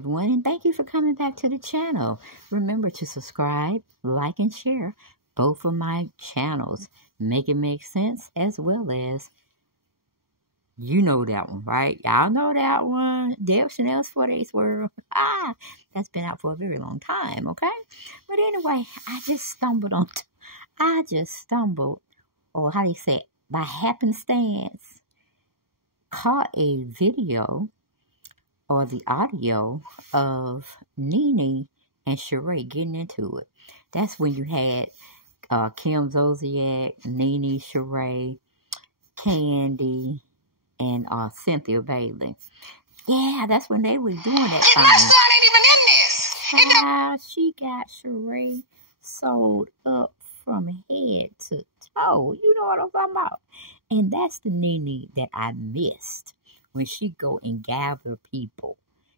everyone, and thank you for coming back to the channel. Remember to subscribe, like, and share both of my channels. Make it make sense, as well as, you know that one, right? Y'all know that one. Deb Chanel's 4 Days World. That's been out for a very long time, okay? But anyway, I just stumbled, or how do you say it, by happenstance, caught a video or the audio of Nene and Sheree getting into it. That's when you had Kim Zolciak, Nene, Sheree, Candy, and Cynthia Bailey. Yeah, that's when they was doing that thing. My son ain't even in this. How she got Sheree sold up from head to toe. You know what I'm talking about? And that's the Nene that I missed. When she go and gather people.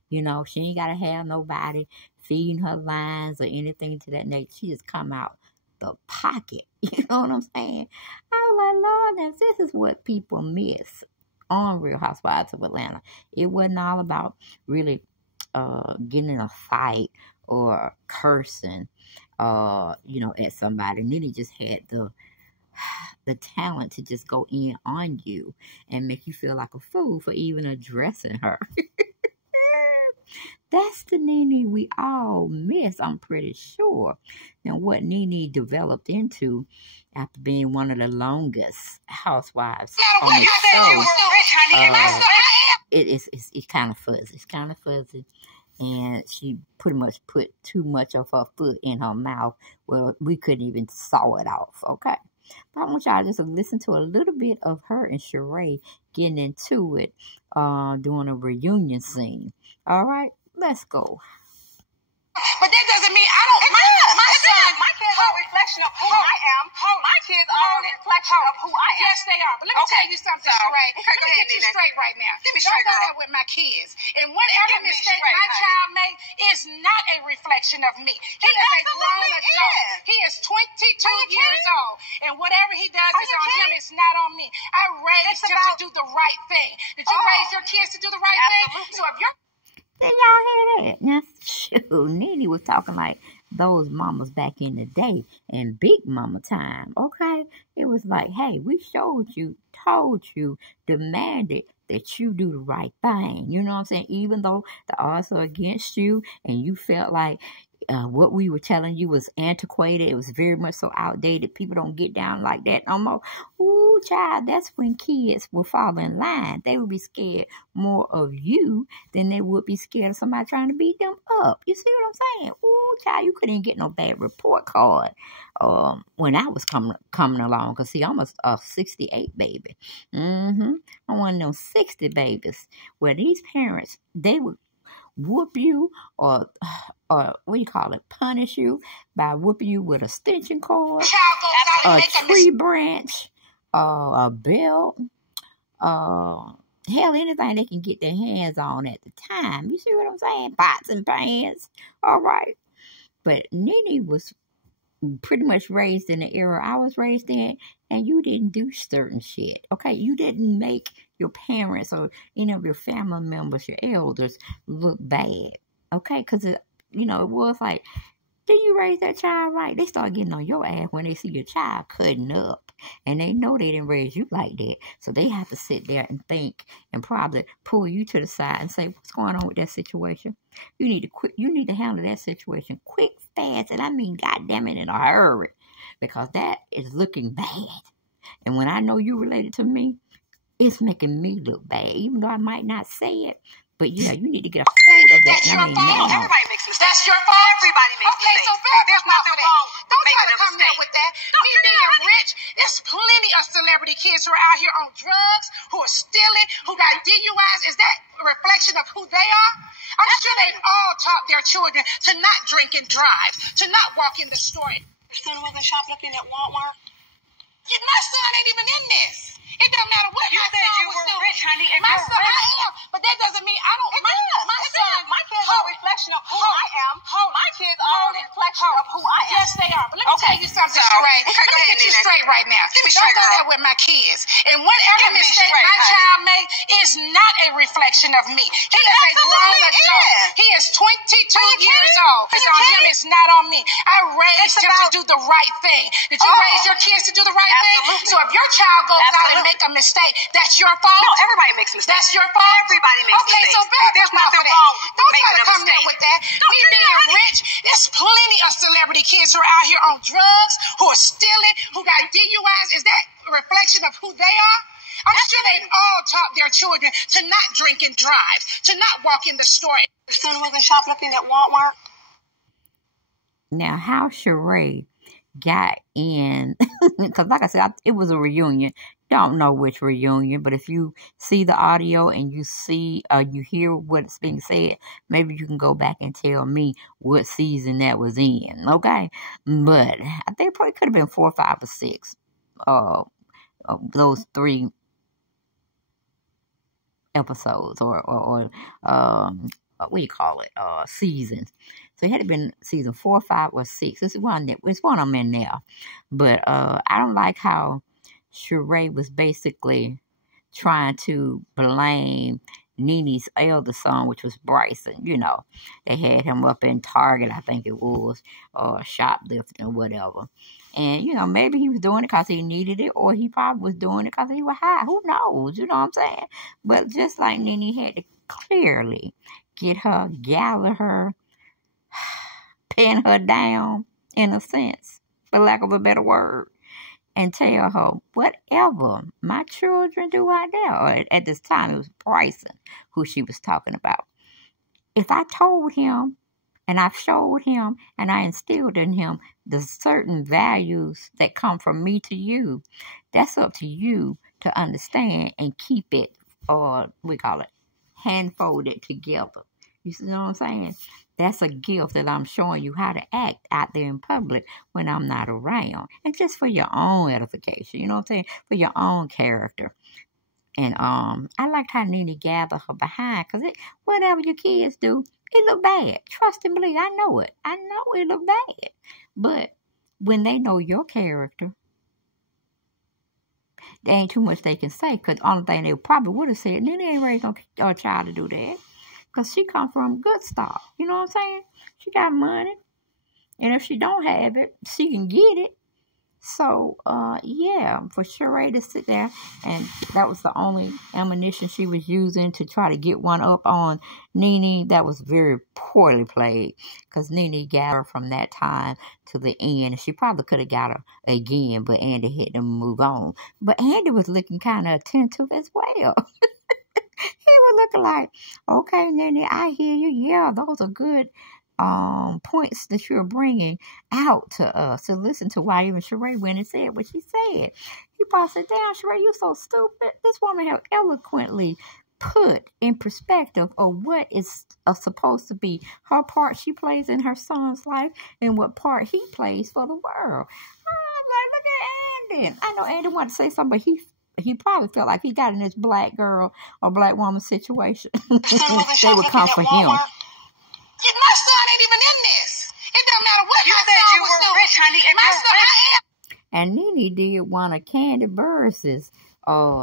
You know, she ain't got to have nobody feeding her lines or anything to that nature. She just come out the pocket. You know what I'm saying? I was like, Lord, now this is what people miss on Real Housewives of Atlanta. It wasn't all about really getting in a fight or cursing, you know, at somebody. Nene just had the talent to just go in on you and make you feel like a fool for even addressing her. That's the Nene we all miss, I'm pretty sure. Now, what Nene developed into after being one of the longest housewives on the show, it's kind of fuzzy. It's kind of fuzzy. And she pretty much put too much of her foot in her mouth. Well, we couldn't even saw it off, okay? But I want y'all just to listen to a little bit of her and Sheree getting into it, doing a reunion scene. All right, let's go. But that doesn't mean I don't. My son, my kids are a reflection of who I am. My kids are a reflection of who I am. Yes, they are. But let me tell you something, Sheree. Let me get you straight right now. Let me straight go there with my kids. And whatever mistake my child makes is not a reflection of me. He is a grown adult. He is 22 years old. And whatever he does is on him. It's not on me. I raised him to do the right thing. Did you raise your kids to do the right thing? So if you're... Did y'all hear that? Now, shoot, Nene was talking like those mamas back in the day and big mama time, okay? It was like, hey, we showed you, told you, demanded that you do the right thing. You know what I'm saying? Even though the odds are against you and you felt like what we were telling you was antiquated, it was very much so outdated. People don't get down like that no more. Ooh, child, that's when kids will fall in line. They would be scared more of you than they would be scared of somebody trying to beat them up. You see what I'm saying? Ooh, child, you couldn't get no bad report card when I was coming along. Because, see, I'm a 68 baby. I'm one of those 60 babies where these parents, they would whoop you or what do you call it, punish you by whooping you with a extension cord, a tree branch, a belt, hell, anything they can get their hands on at the time. You see what I'm saying? Pots and pans. All right. But Nene was pretty much raised in the era I was raised in, and you didn't do certain shit, okay? You didn't make your parents or any of your family members, your elders, look bad, okay? Because, you know, it was like, did you raise that child right? They start getting on your ass when they see your child cutting up, and they know they didn't raise you like that, so they have to sit there and think and probably pull you to the side and say, what's going on with that situation? You need to handle that situation quick, fast, and I mean, goddamn it, in a hurry, because that is looking bad. And when I know you related to me, it's making me look bad, even though I might not say it. But yeah, you need to get a hold of that. That's your fault. Everybody makes mistakes. That's your fault. Everybody makes mistakes. So there's nothing wrong with making a mistake. With that. Me being rich, there's plenty of celebrity kids who are out here on drugs, who are stealing, who got DUIs. Is that a reflection of who they are? I'm sure they've all taught their children to not drink and drive, to not walk in the store. Your son wasn't shoplifting at Walmart? My son ain't even in this. It doesn't matter what my son was doing. Rich, honey. My son, I am, but that doesn't mean I don't. My son, my kids are a reflection of who I am. My kids are a reflection of who I am. Yes, they are. But let me tell you something, Sheree. Let me get you straight right now. Let me straight go there with my kids. And whatever mistake my child makes is not a reflection of me. He is a grown adult. He is 22 years old. It's on him. It's not on me. I raised him to do the right thing. Did you raise your kids to do the right thing? So if your child goes out and make a mistake, that's your fault? No, everybody makes mistakes. That's your fault? Everybody makes mistakes. Okay, so there's nothing wrong. Don't try to come there with that. Me being rich, there's plenty of celebrity kids who are out here on drugs, who are stealing, who got DUIs. Is that a reflection of who they are? I'm sure they've all taught their children to not drink and drive, to not walk in the store. Your son wasn't shoplifting at Walmart? Now, how Sheree got in, because like I said, it was a reunion. Don't know which reunion, but if you see the audio and you see, you hear what's being said, maybe you can go back and tell me what season that was in, okay? But I think it probably could have been 4, 5, or 6. Those 3 episodes or what do you call it? Seasons. So it had to been season 4, 5, or 6. It's one of them in there. But I don't like how Sheree was basically trying to blame Nene's elder son, which was Bryson. You know, they had him up in Target, I think it was, or shoplifting or whatever. And, you know, maybe he was doing it because he needed it, or he probably was doing it because he was high. Who knows? You know what I'm saying? But just like Nene had to clearly get her, gather her, pin her down, in a sense, for lack of a better word, and tell her, whatever my children do out there, or at this time it was Bryson who she was talking about. If I told him, and I showed him, and I instilled in him the certain values that come from me to you, that's up to you to understand and keep it, or we call it, hand-folded together. You see what I'm saying? That's a gift that I'm showing you how to act out there in public when I'm not around. And just for your own edification, you know what I'm saying? For your own character. And I liked how Nene gathered her behind, because whatever your kids do, it look bad. Trust and believe. I know it. I know it look bad. But when they know your character, there ain't too much they can say, because the only thing they probably would have said, Nene ain't raised no child to do that. Because she come from good stock. You know what I'm saying? She got money. And if she don't have it, she can get it. So, yeah, for Sheree to sit there, and that was the only ammunition she was using to try to get one up on Nene. That was very poorly played, because Nene got her from that time to the end. She probably could have got her again, but Andy had to move on. But Andy was looking kind of attentive as well. He was looking like, okay, Nene, I hear you. Yeah, those are good points that you're bringing out to us to listen to. Why even Sheree went and said what she said. He probably said, damn, Sheree, you so stupid. This woman have eloquently put in perspective of what is supposed to be her part she plays in her son's life and what part he plays for the world. I'm like, look at Andy. I know Andy wanted to say something, but he probably felt like he got in this black girl or black woman situation. They would come for him. My son ain't even in this. It doesn't matter what you my said son you was were doing. rich, honey, and My you're son, rich. And Nene did one of Candy Burris's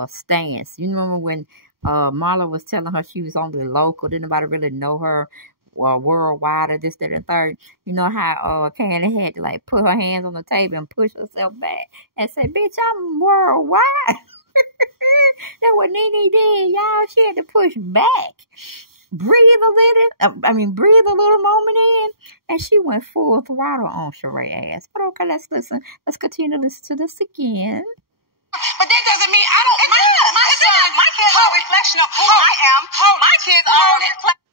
stance. You remember when Marla was telling her she was only local, didn't nobody really know her worldwide or this, that, and third. You know how Candy had to like put her hands on the table and push herself back and say, bitch, I'm worldwide. That's what Nene did, y'all. She had to push back. Breathe a little moment in, and she went full throttle on Sheree ass. But okay, let's listen. Let's continue to listen to this again. But that doesn't mean I don't. My kids are a reflection of who I am. My kids are a reflection.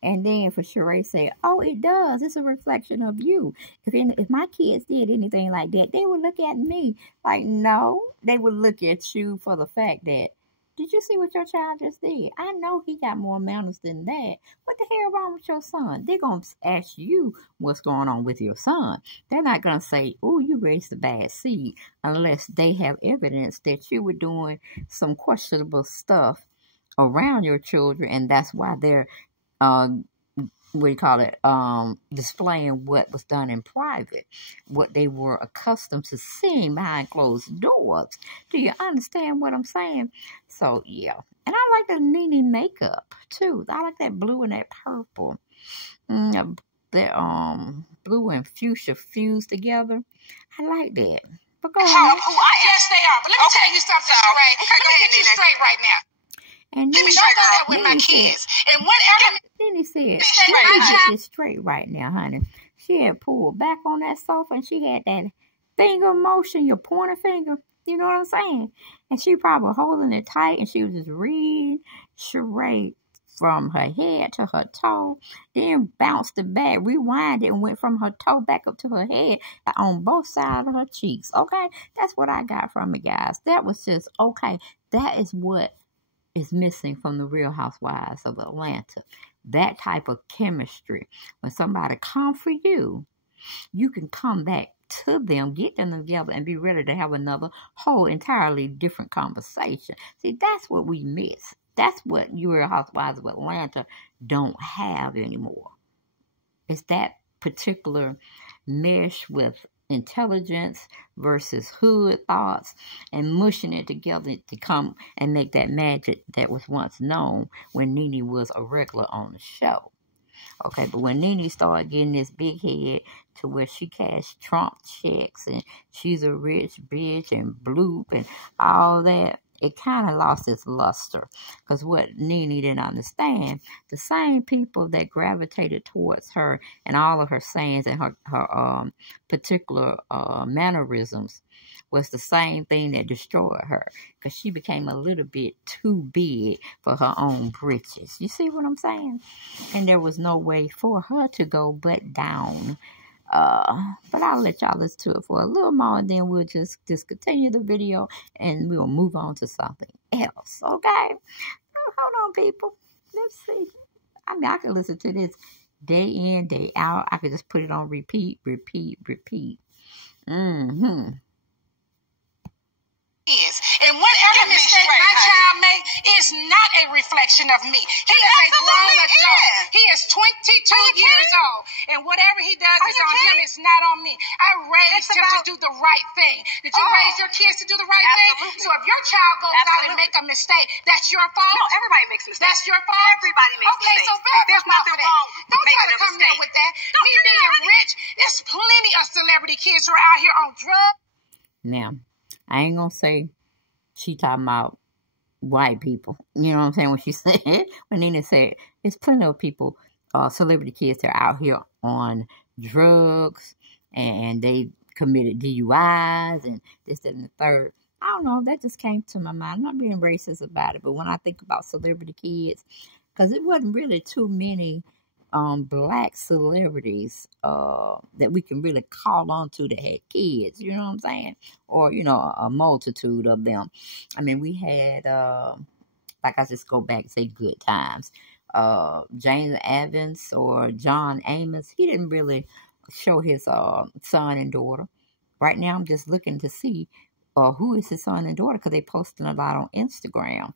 And then for Sheree say, oh, it does. It's a reflection of you. If my kids did anything like that, they would look at me like, no. They would look at you for the fact that, did you see what your child just did? I know he got more manners than that. What the hell wrong with your son? They're going to ask you what's going on with your son. They're not going to say, oh, you raised a bad seed, unless they have evidence that you were doing some questionable stuff around your children, and that's why they're displaying what was done in private, what they were accustomed to seeing behind closed doors. Do you understand what I'm saying? So, yeah. And I like the Nene makeup too. I like that blue and that purple. That blue and fuchsia fused together. I like that. But go ahead. Who I am. Yes, they are. But let me tell you something, Sheree. Let me get you straight right now. And let me share that with my kids. And whatever Nene said, let me get this straight right now, honey. She had pulled back on that sofa and she had that finger motion, your pointer finger. You know what I'm saying? And she probably holding it tight and she was just reading Sheree from her head to her toe, then bounced it back, rewind it, and went from her toe back up to her head on both sides of her cheeks. Okay? That's what I got from it, guys. That was just, okay, that is what is missing from the Real Housewives of Atlanta. That type of chemistry. When somebody come for you, you can come back to them, get them together, and be ready to have another whole entirely different conversation. See, that's what we miss. That's what Real Housewives of Atlanta don't have anymore. It's that particular mesh with intelligence versus hood thoughts and mushing it together to come and make that magic that was once known when Nene was a regular on the show. Okay, but when Nene started getting this big head to where she cashed Trump checks and she's a rich bitch and bloop and all that, it kind of lost its luster. Because what Nene didn't understand, the same people that gravitated towards her and all of her sayings and her particular mannerisms was the same thing that destroyed her. Because she became a little bit too big for her own britches. You see what I'm saying? And there was no way for her to go but down. But I'll let y'all listen to it for a little more, and then we'll just discontinue the video and we'll move on to something else. Okay? Hold on, people. Let's see. I mean, I can listen to this day in, day out. I could just put it on repeat, repeat, repeat. And whatever mistake my child made is not a reflection of me. He is a grown adult. He is 22 years old. And whatever he does is on him. It's not on me. I raised him to do the right thing. Did you raise your kids to do the right thing? So if your child goes out and make a mistake, that's your fault? No, everybody makes mistakes. That's your fault? Everybody makes mistakes. Okay, so there's nothing wrong. Don't try to come there with that. Me being rich, there's plenty of celebrity kids who are out here on drugs. Now, I ain't gonna say she talking about white people. You know what I'm saying? When she said, when Nene said, there's plenty of people, celebrity kids that are out here on drugs and they committed DUIs and this, that, and the third. I don't know. That just came to my mind. I'm not being racist about it, but when I think about celebrity kids, because it wasn't really too many black celebrities that we can really call on to that had kids, you know what I'm saying? Or, you know, a multitude of them. I mean, we had, like I just go back and say good times. James Evans or John Amos, he didn't really show his son and daughter. Right now, I'm just looking to see who is his son and daughter because they posting a lot on Instagram.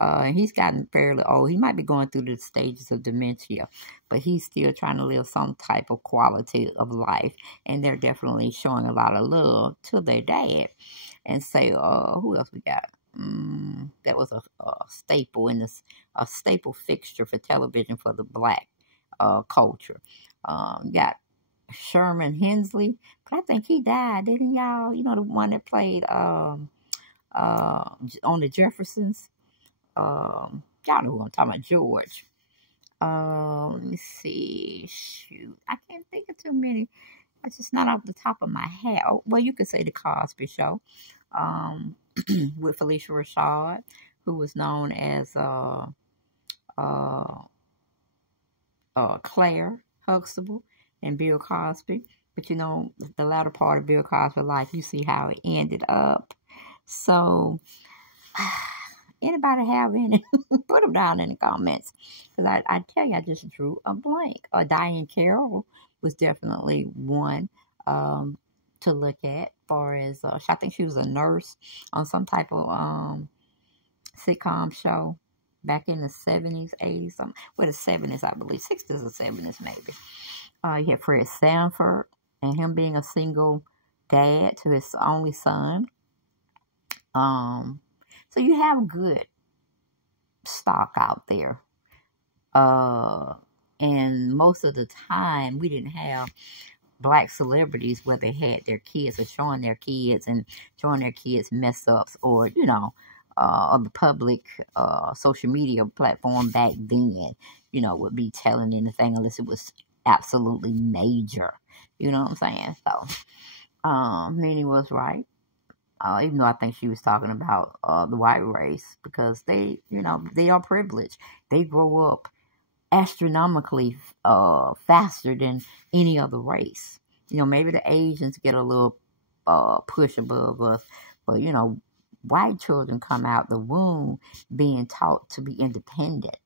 And he's gotten fairly old. He might be going through the stages of dementia, but he's still trying to live some type of quality of life. And they're definitely showing a lot of love to their dad. And say, who else we got? That was a staple in this, a staple fixture for television for the black culture. Got Sherman Hensley, but I think he died, didn't y'all? You know, the one that played on the Jeffersons. Y'all know who I'm talking about, George. Let me see. Shoot, I can't think of too many. It's just not off the top of my head. Oh, well, you could say the Cosby Show, with Felicia Rashad, who was known as Claire Huxtable and Bill Cosby. But you know, the latter part of Bill Cosby's life, you see how it ended up. So, anybody have any? Put them down in the comments. Because I tell you, I just drew a blank. Diane Carroll was definitely one to look at. Far as I think she was a nurse on some type of sitcom show back in the 70s, 80s, something. Well, the 70s, I believe, 60s or 70s maybe. You had Fred Sanford and him being a single dad to his only son. So you have good stock out there. And most of the time, we didn't have black celebrities where they had their kids or showing their kids mess ups, or on the public social media platform back then, would be telling anything unless it was absolutely major. You know what I'm saying? So, Nene was right. Even though I think she was talking about the white race, because they are privileged. They grow up astronomically faster than any other race. Maybe the Asians get a little push above us, but white children come out the womb being taught to be independent.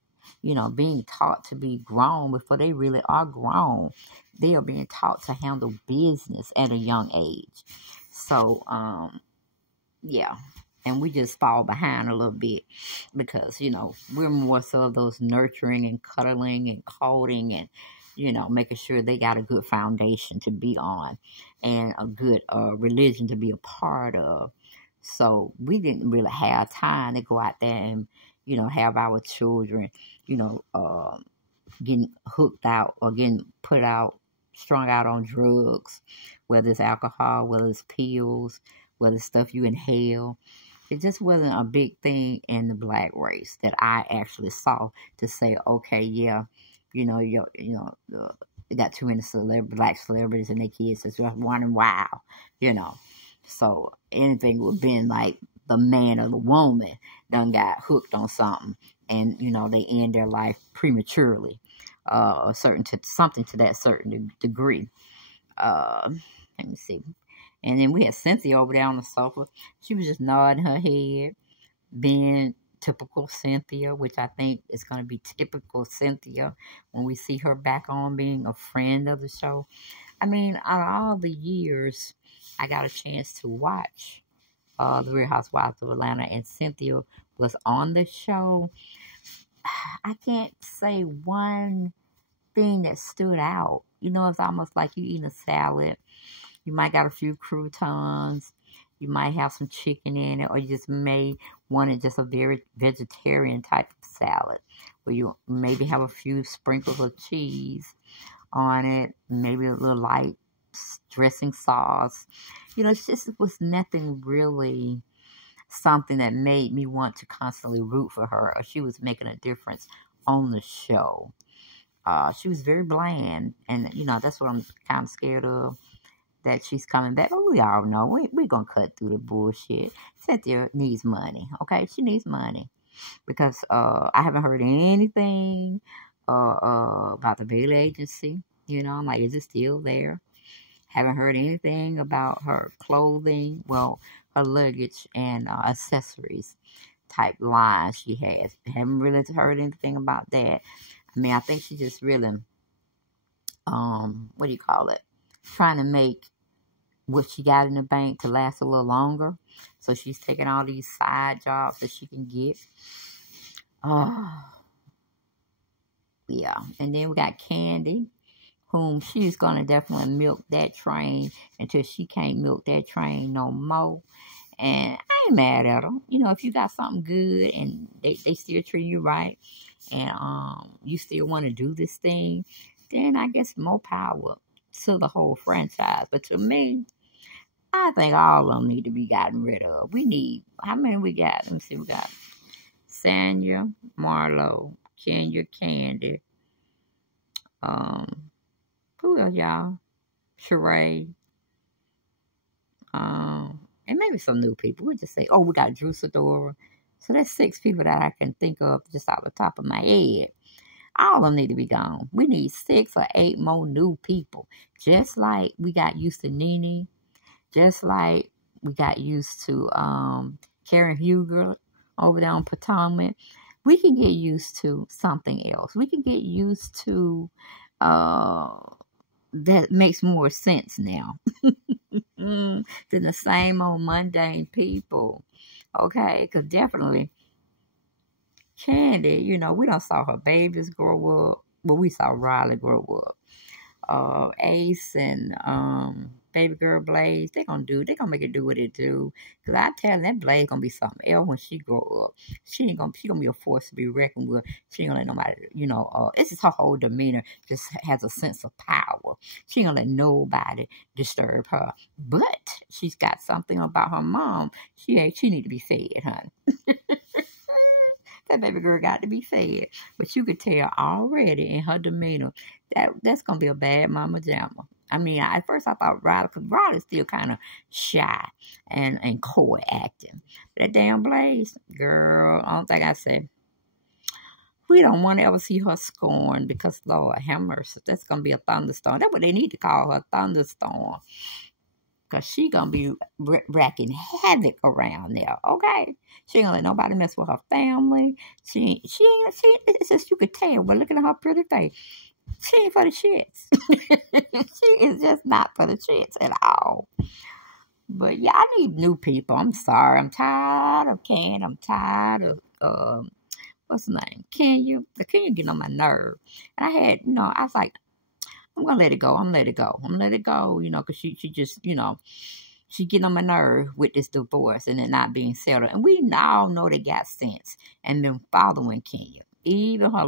Being taught to be grown before they really are grown. They are being taught to handle business at a young age. So, yeah. And we just fall behind a little bit because, we're more so of those nurturing and cuddling and codding and, making sure they got a good foundation to be on and a good religion to be a part of. So we didn't really have time to go out there and, have our children, getting hooked out or getting put out, strung out on drugs, whether it's alcohol, whether it's pills, whether it's stuff you inhale. It just wasn't a big thing in the black race that I actually saw to say, okay, yeah, you got too many black celebrities and their kids just running wild, So anything would have been like the man or the woman done got hooked on something, and they end their life prematurely, something to that certain degree. Let me see. And then we had Cynthia over there on the sofa. She was just nodding her head, being typical Cynthia, which I think is going to be typical Cynthia when we see her back on being a friend of the show. I mean, out of all the years I got a chance to watch The Real Housewives of Atlanta, and Cynthia was on the show, I can't say one thing that stood out. It's almost like you eating a salad. You might got a few croutons. You might have some chicken in it, or you just may want just a very vegetarian type of salad, where you maybe have a few sprinkles of cheese on it, maybe a little light dressing sauce. It was nothing really something that made me want to constantly root for her, or she was making a difference on the show. She was very bland, and that's what I'm kind of scared of, that she's coming back. But we all know we're going to cut through the bullshit. Cynthia needs money, okay? She needs money. Because I haven't heard anything about the bail agency. I'm like, is it still there? Haven't heard anything about her clothing, her luggage and accessories type line she has. Haven't really heard anything about that. I mean, I think she just really, trying to make what she got in the bank to last a little longer. So she's taking all these side jobs that she can get. Yeah. And then we got Candy, whom she's going to definitely milk that train until she can't milk that train no more. And I ain't mad at them. If you got something good and they still treat you right, and you still want to do this thing, then I guess more power to the whole franchise. But to me, I think all of them need to be gotten rid of. We need, how many we got? Let me see, we got Sanya, Marlo, Kenya, Candy, who else, y'all? Sheree, and maybe some new people. We'll just say, we got Drew Sidora. So that's 6 people that I can think of just off the top of my head. All of them need to be gone. We need 6 or 8 more new people. Just like we got used to Nene. Just like we got used to Karen Huger over there on Potomac. We can get used to something else. We can get used to that makes more sense now than the same old mundane people. Okay? Because definitely Candy, we don't saw her babies grow up. Well, we saw Riley grow up. Ace and baby girl Blaze, they gonna make it do what it do. Cause I tell them that Blaze gonna be something else when she grow up. She gonna be a force to be reckoned with. She ain't gonna let nobody, it's just her whole demeanor just has a sense of power. She ain't gonna let nobody disturb her. But she's got something about her mom. She need to be fed, honey. That baby girl got to be fed. But you could tell already in her demeanor that's going to be a bad mama jamma. I mean, at first I thought Ryder, because Ryder's still kind of shy and coy acting. That damn Blaze, girl, I don't think I said. We don't want to ever see her scorned because, Lord have mercy, that's going to be a thunderstorm. That's what they need to call her, thunderstorm. Because she going to be wrecking havoc around there, okay? She ain't going to let nobody mess with her family. It's just, you could tell, but looking at her pretty face, she ain't for the shits. She is just not for the shits at all. But yeah, I need new people. I'm sorry. I'm tired of Ken. I'm tired of, what's his name? Kenya. The Kenya getting on my nerve. And I had, I was like, I'm going to let it go. I'm going to let it go, because she just, she getting on my nerve with this divorce and it not being settled. And we all know they got sense and been following Kenya. Even her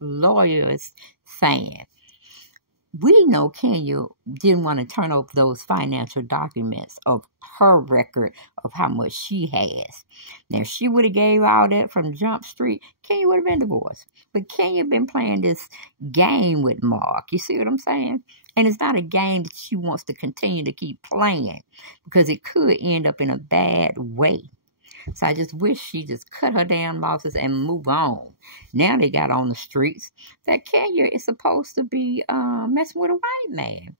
lawyers saying, we know Kenya didn't want to turn over those financial documents of her record of how much she has. Now, if she would have gave all that from Jump Street, Kenya would have been divorced. But Kenya been playing this game with Mark. You see what I'm saying? And it's not a game that she wants to continue to keep playing because it could end up in a bad way. So I just wish she just cut her damn losses and move on. Now they got on the streets that Kenya is supposed to be messing with a white man.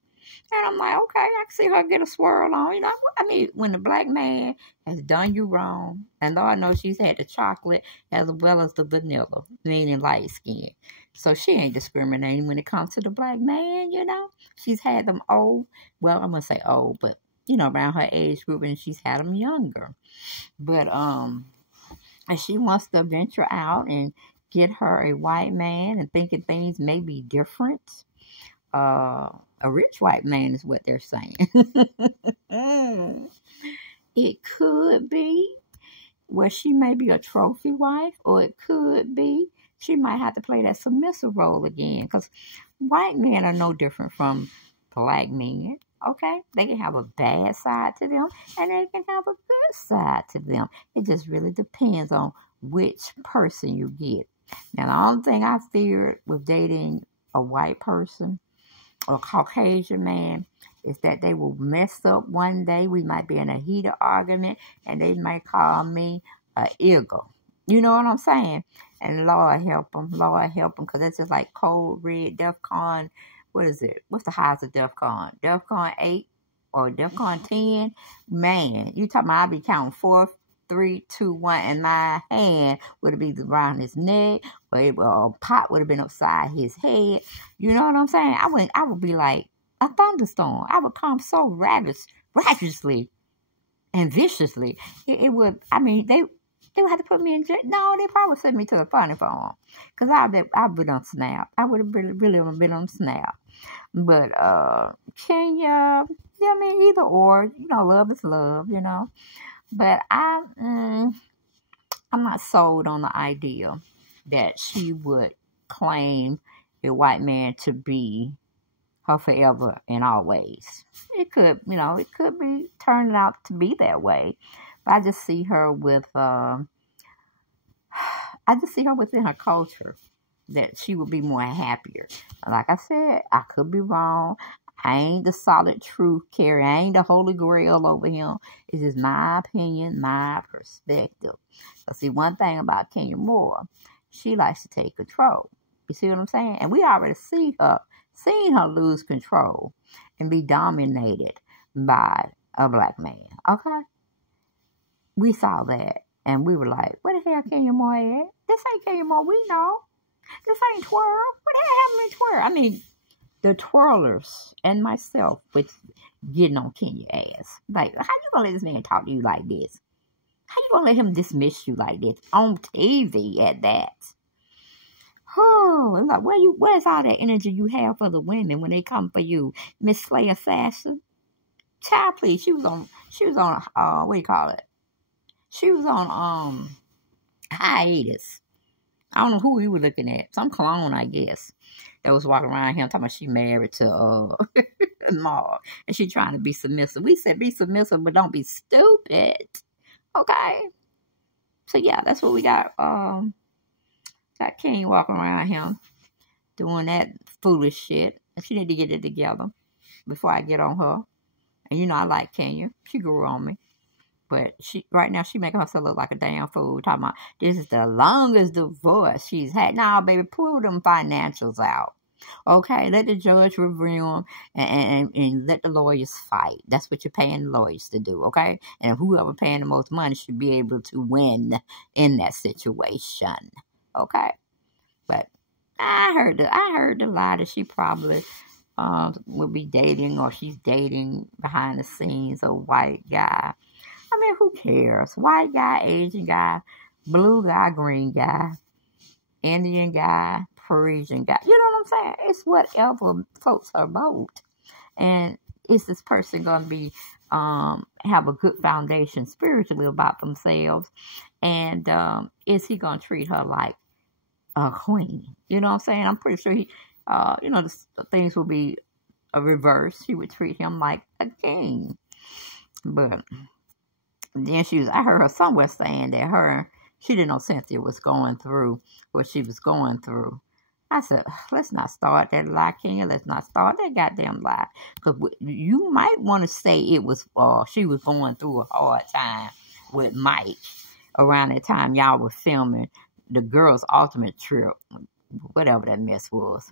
And I'm like, okay, I can see her get a swirl on. I mean, when the black man has done you wrong, and Lord knows she's had the chocolate as well as the vanilla, meaning light skin. So she ain't discriminating when it comes to the black man, She's had them old. Well, I'm going to say old, but, around her age group, and she's had them younger. But, and she wants to venture out and get her a white man and thinking things may be different. A rich white man is what they're saying. It could be where she may be a trophy wife, or it could be she might have to play that submissive role again, because white men are no different from black men. Okay, they can have a bad side to them, and they can have a good side to them. It just really depends on which person you get. Now, the only thing I feared with dating a white person or Caucasian man is that they will mess up one day. We might be in a heated argument, and they might call me a eagle. You know what I'm saying? And Lord help them, because that's just like Code Red, DEFCON. What is it? What's the highest of DEFCON? DEFCON 8 or DEFCON 10? Man, you talking about I'll be counting 4, 3, 2, 1, and my hand would have been around his neck, or a pot would have been upside his head. You know what I'm saying? I would be like a thunderstorm. I would come so ravenously and viciously. It would, they would have to put me in jail. No, they probably send me to the funny farm. Because I've been on Snap. I would have really been on Snap. But Kenya, either or. Love is love, But I'm not sold on the idea that she would claim a white man to be her forever and always. It could, it could be turning out to be that way. But I just see her with, within her culture that she would be more happier. Like I said, I could be wrong. I ain't the solid truth carrier. I ain't the holy grail over him. It's just my opinion, my perspective. So see, one thing about Kenya Moore, she likes to take control. You see what I'm saying? And we already seen her lose control and be dominated by a black man. Okay? We saw that. And we were like, where the hell Kenya Moore at? This ain't Kenya Moore, we know. This ain't Twirl. What the hell happened to Twirl? The twirlers and myself with getting on Kenya ass. Like, how you gonna let this man talk to you like this? How you gonna let him dismiss you like this? On TV at that. Oh, it's like where's all that energy you have for the women when they come for you, Miss Slay Assassin? Child, please. She was on what do you call it? She was on hiatus. I don't know who you were looking at. Some clone, I guess, that was walking around here talking about she married to Ma, and she trying to be submissive. We said be submissive, but don't be stupid. Okay. So yeah, that's what we got. Got King walking around here doing that foolish shit. And she need to get it together before I get on her. And you know I like Kenya. She grew on me. But right now she making herself look like a damn fool. Talking about this is the longest divorce she's had. Nah, baby, pull them financials out. Okay, let the judge review them and let the lawyers fight. That's what you're paying lawyers to do, okay? And whoever paying the most money should be able to win in that situation, okay? But I heard the lie that she probably will be dating, or she's dating behind the scenes a white guy. I mean, who cares? White guy, Asian guy, blue guy, green guy, Indian guy, Parisian guy. You know what I'm saying? It's whatever floats her boat. And is this person going to be have a good foundation spiritually about themselves? And is he going to treat her like a queen? You know what I'm saying? I'm pretty sure he, the things will be a reverse. She would treat him like a king. But then I heard her somewhere saying that she didn't know Cynthia was going through what she was going through. I said, let's not start that lie, Kenya. Let's not start that goddamn lie. Because you might want to say it was, she was going through a hard time with Mike around the time y'all were filming the girls' ultimate trip, whatever that mess was.